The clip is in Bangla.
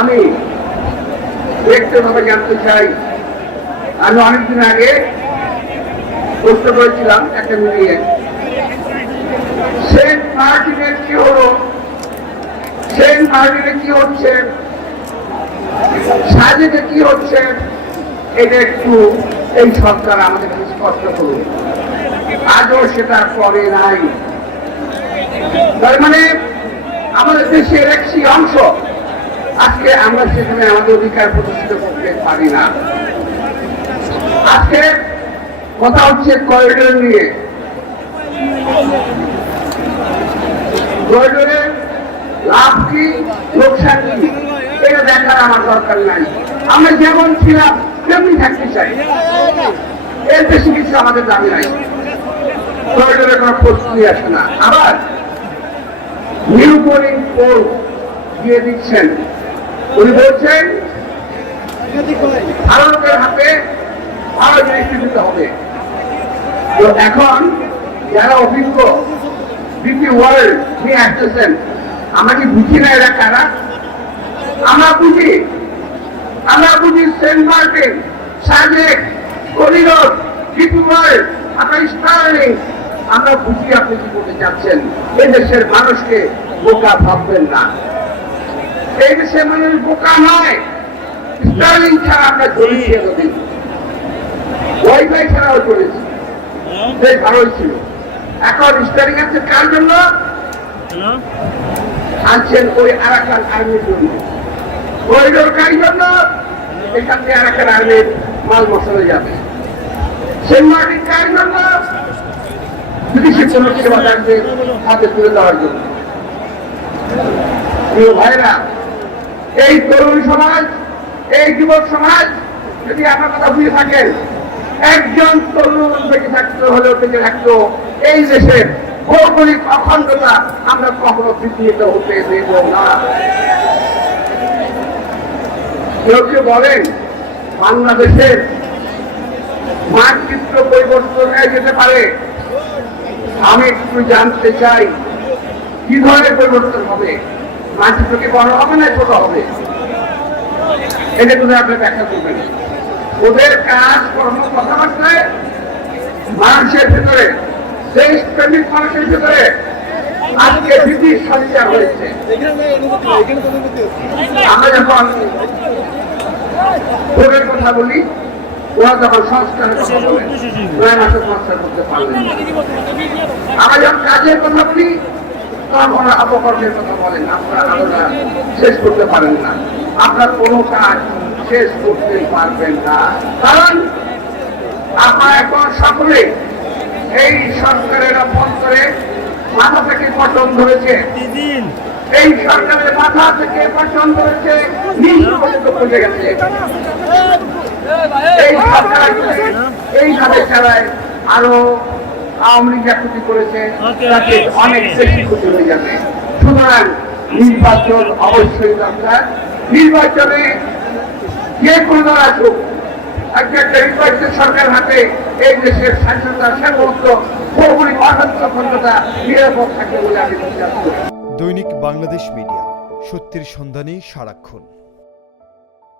আমি ব্যক্তিগতভাবে জানতে চাই। আমি অনেকদিন আগে প্রশ্ন করেছিলাম একটা মিলিয়ে সেন্ট মার্টিনের কি হলো? সেন্ট মার্টিনে কি হচ্ছে? সাজেতে কি হচ্ছে? এটা একটু এই সরকার আমাদেরকে স্পষ্ট করুন। আজও সেটা করে নাই। তার মানে আমাদের দেশের একটি অংশ আজকে আমরা সেখানে আমাদের অধিকার প্রতিষ্ঠিত করতে পারি না। আজকে কথা হচ্ছে করিডোর নিয়ে। করিডোরের লাভ কি, লোকসান কি, এটা দেখার আমার দরকার নাই। আমরা যেমন ছিলাম, তেমনি থাকতে চাই। এর বেশি কিছু আমাদের দাবি নাই। করিডোরে কোনো প্রস্তুতি আসে না। আবার নিউ বোরিং কোর্ট দিয়ে দিচ্ছেন। উনি বলছেন লোকের হাতে ভালো জিনিস দিতে হবে। তো এখন যারা অভিজ্ঞ, বিপি ওয়ার্ল্ড নিয়ে আসতেছেন। আমরা কি বুঝি না এরা কারা? আমরা বুঝি। আমরা বুঝি Saint Martin, Sajek corridor BP world, আপনার স্টার্লিং। আমরা বুঝি আপনি কি করতে চাচ্ছেন। এই দেশের মানুষকে বোকা ভাববেন না। এই দেশের মানুষ বোকা নয় স্টার্লিং ছাড়া আমরা চলেছি এতদিন। ওয়াইফাই ছাড়াও চলেছি। বেশ ভালোই ছিল। এখন স্টার্লিং আছে কার জন্য? আনছেন ওই আরাকান আর্মির জন্য। করিডোর কার জন্য? এখান থেকে আরাকান আর্মির মাল মশলা যাবে। সেন্ট মার্টিন কার জন্য? বিদেশি কোন সেবা থাকবে হাতে তুলে দেওয়ার জন্য। ভাইরা এই তরুণ সমাজ, এই যুবক সমাজ, যদি আপনার কথা বুঝে থাকেন, একজন তরুণ বেঁচে থাকতে হলেও বেঁচে থাকতো এই দেশের ভৌগোলিক অখণ্ডতা আমরা কখনো বিকৃত হতে দেব না। কেউ কেউ বলেন বাংলাদেশের মানচিত্র পরিবর্তন হয়ে যেতে পারে। আমি একটু জানতে চাই, কি ধরনের পরিবর্তন হবে? মানচিত্র কি বড় হবে না, ছোট হবে? এটা তুমি আপনি ব্যাখ্যা করবেন। ওদের কাজ কর্ম কথাবার্তায়, মানুষের ভিতরে দেশ প্রেমিক মানুষের ভিতরে আজকে ব্রিটিশ সঞ্চার হয়েছে। আমরা যখন ভোটের কথা বলি, ওরা যখন সংস্কারের সংস্কার করতে পারলেন আমরা যখন কাজের কথা বলি তখন অপকর্মের কথা বলেন, আপনারা শেষ করতে পারেন না। আপনার কোনো কাজ শেষ করতে পারবেন না। কারণ আপনারা এখন সকলে এই সরকারের অভ্যন্তরে মাথা থেকে পটন ধরেছে। এই সরকারের মাথা থেকে পটন ধরেছে পর্যন্ত গেছে। এই সরকার, এইভাবে চালায় আরও আওয়ামী লীগ যা ক্ষতি করেছে তাতে অনেক বেশি ক্ষতি হয়ে যাবে। সুতরাং নির্বাচন অবশ্যই দরকার। নির্বাচনে যে কোনো দল আসুক একটা একটা নির্বাচিত সরকার হাতে এই দেশের স্বাধীনতা সার্বভৌমত্ব ভৌগোলিক অর্থনৈতিক নিরাপদ থাকবে বলে আমি বিশ্বাস করি। দৈনিক বাংলাদেশ মিডিয়া সত্যের সন্ধানে সারাক্ষণ।